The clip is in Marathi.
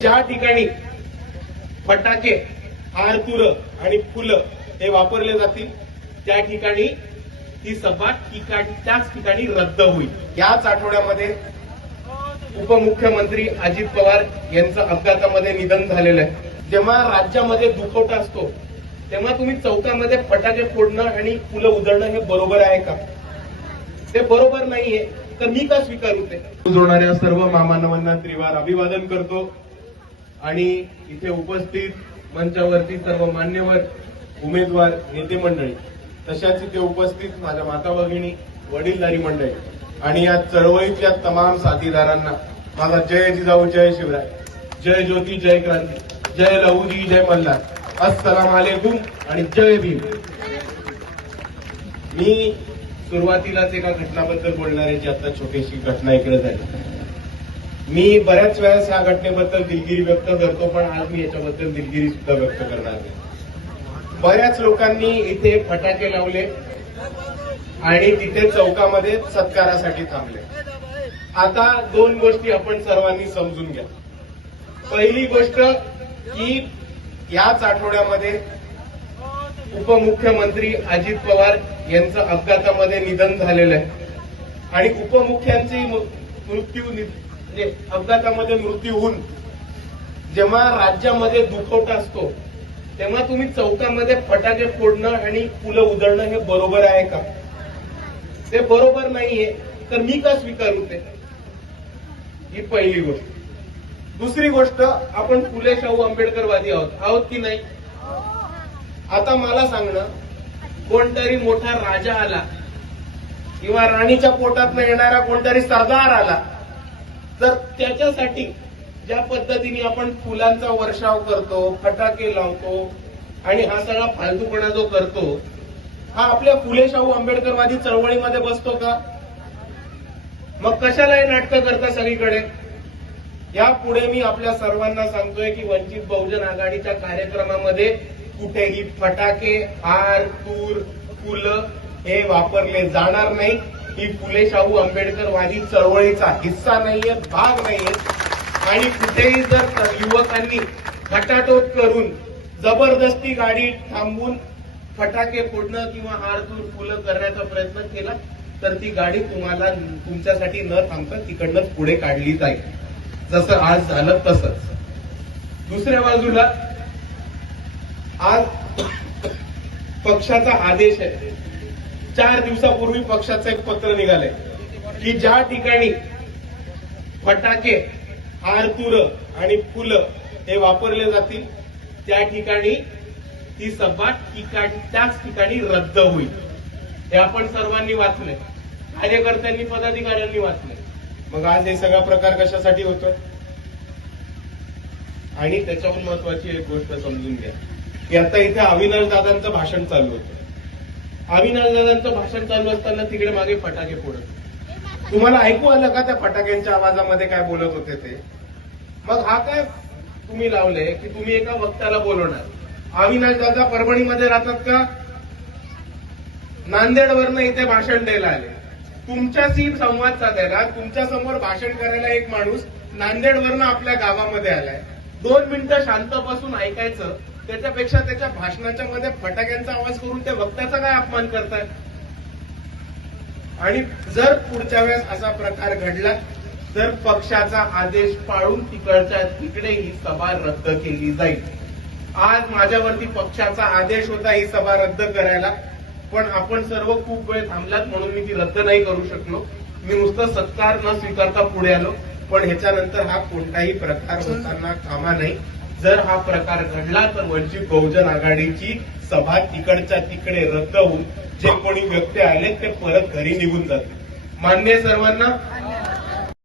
ज्या ठिकाणी फटाके हारतुर आणि फुलं हे वापरले जातील त्या ठिकाणी ती सभा त्याच ठिकाणी रद्द होईल. याच आठवड्यामध्ये उपमुख्यमंत्री अजित पवार यांचं अपघातामध्ये निधन झालेलं आहे. जेव्हा राज्यामध्ये दुखवटा असतो तेव्हा तुम्ही चौकामध्ये फटाके फोडणं आणि फुलं उधळणं हे बरोबर आहे का? ते बरोबर नाहीये. तर मी का स्वीकारू ते? जोडणाऱ्या सर्व मामानवांना त्रिवार अभिवादन करतो. आणि इथे उपस्थित मंचावरती सर्व मान्यवर उमेदवार नेते मंडळी तशाच इथे उपस्थित माझ्या माता भगिनी वडीलधारी मंडळी आणि या चळवळीतल्या तमाम साथीदारांना माझा जय जिजाऊ जय शिवराय जय ज्योती जय क्रांती जय लहुजी जय मल्हार. अस्सलाम आलेकुम आणि जय भीम. मी सुरुवातीलाच एका घटनाबद्दल बोलणार आहे जी आता छोटीशी घटना इकडे झाली. मी बऱ्याच वेळेस या घटनेबद्दल दिलगिरी व्यक्त करतो पण आज मी याच्याबद्दल दिलगिरी सुद्धा व्यक्त करणार आहे बऱ्याच लोकांनी इथे फटाके लावले आणि तिथे चौकामध्ये सत्कारासाठी थांबले. आता दोन गोष्टी आपण सर्वांनी समजून घ्या. पहिली गोष्ट की याच आठवड्यामध्ये उपमुख्यमंत्री अजित पवार यांचं अपघातामध्ये निधन झालेलं आहे. आणि उपमुख्यांची मृत्यू नि- म्हणजे अपघातामध्ये मृत्यू होऊन जेव्हा राज्यामध्ये दुखवटा असतो तेव्हा तुम्ही चौकामध्ये फटाके फोडणं आणि फुलं उधळणं हे बरोबर आहे का? ते बरोबर नाहीये तर मी का स्वीकारू ते? ही पहिली गोष्ट. दुसरी गोष्ट आपण फुले शाहू आंबेडकरवादी आहोत. आहोत की नाही? आता मला सांगणं कोणतरी मोठा राजा आला किंवा राणीच्या पोटात येणारा कोणतरी सरदार आला तर त्याच्यासाठी ज्या पद्धतीने आपण फुलांचा वर्षाव करतो फटाके लावतो आणि हा सगळा फालतूपणा जो करतो हा आपल्या फुले शाहू आंबेडकरवादी चळवळीमध्ये बसतो का? मग कशाला हे नाटकं करता सगळीकडे? यापुढे मी आपल्या सर्वांना सांगतोय की वंचित बहुजन आघाडीच्या कार्यक्रमामध्ये कुठेही फटाके हार तूर फुलं हे वापरले जाणार नाही. ही फुले शाहू आंबेडकरवादी चळवळीचा हिस्सा नाहीये भाग नाहीये आणि कुठेही जर युवकांनी खटाटोप करून जबरदस्ती गाडी थांबवून फटाके फोडणं किंवा हारतूर फुलं करण्याचा प्रयत्न केला तर ती गाडी तुम्हाला तुमच्यासाठी न थांबता तिकडनंच पुढे काढली जाईल. जसं आज झालं तसंच. दुसऱ्या बाजूला आज पक्षाचा आदेश आहे. चार दिवसापूर्वी पक्षाचं एक पत्र निघालंय की ज्या ठिकाणी फटाके आरतुर आणि फुलं हे वापरले जातील त्या ठिकाणी ती सभा त्याच ठिकाणी रद्द होईल. हे आपण सर्वांनी वाचले कार्यकर्त्यांनी पदाधिकाऱ्यांनी वाचले मग आज हे सगळा प्रकार कशासाठी होतो आणि त्याच्याहून महत्वाची एक गोष्ट समजून घ्या. की आता इथे अविनाश दादांचं भाषण चालू होतं. अविनाश भाषण चालू असताना तिकडे मागे फटाके फोडत. तुम्हाला ऐकू आलं का त्या फटाक्यांच्या आवाजामध्ये काय बोलत होते ते? मग हा काय तुम्ही लावले की तुम्ही एका वक्त्याला बोलवणार? अविनाश दादा परभणीमध्ये राहतात का? नांदेडवरनं इथे भाषण द्यायला आले. तुमच्याशी संवाद साधायला तुमच्यासमोर भाषण करायला एक माणूस नांदेडवरनं आपल्या गावामध्ये आलाय. दोन मिनिटं शांत बसून ऐकायचं. त्याच्यापेक्षा त्याच्या भाषणाच्या मध्ये फटाक्यांचा आवाज करून त्या वक्त्याचा काय अपमान करताय आणि जर पुढच्या वेळेस असा प्रकार घडला तर पक्षाचा आदेश पाळून तिकडच्या तिकडे ही सभा रद्द केली जाईल. आज माझ्यावरती पक्षाचा आदेश होता ही सभा रद्द करायला पण आपण सर्व खूप वेळ थांबलात म्हणून मी ती रद्द नाही करू शकलो. मी नुसतं सत्कार न स्वीकारता पुढे आलो पण ह्याच्यानंतर हा कोणताही प्रकार होताना कामा नाही. जर हा प्रकार घडला तर वंचित बहुजन आघाडीची सभा तिकडच्या तिकडे रद्द होऊन जे कोणी व्यक्ती आले ते परत घरी निघून जाते मान्य सर्वांना?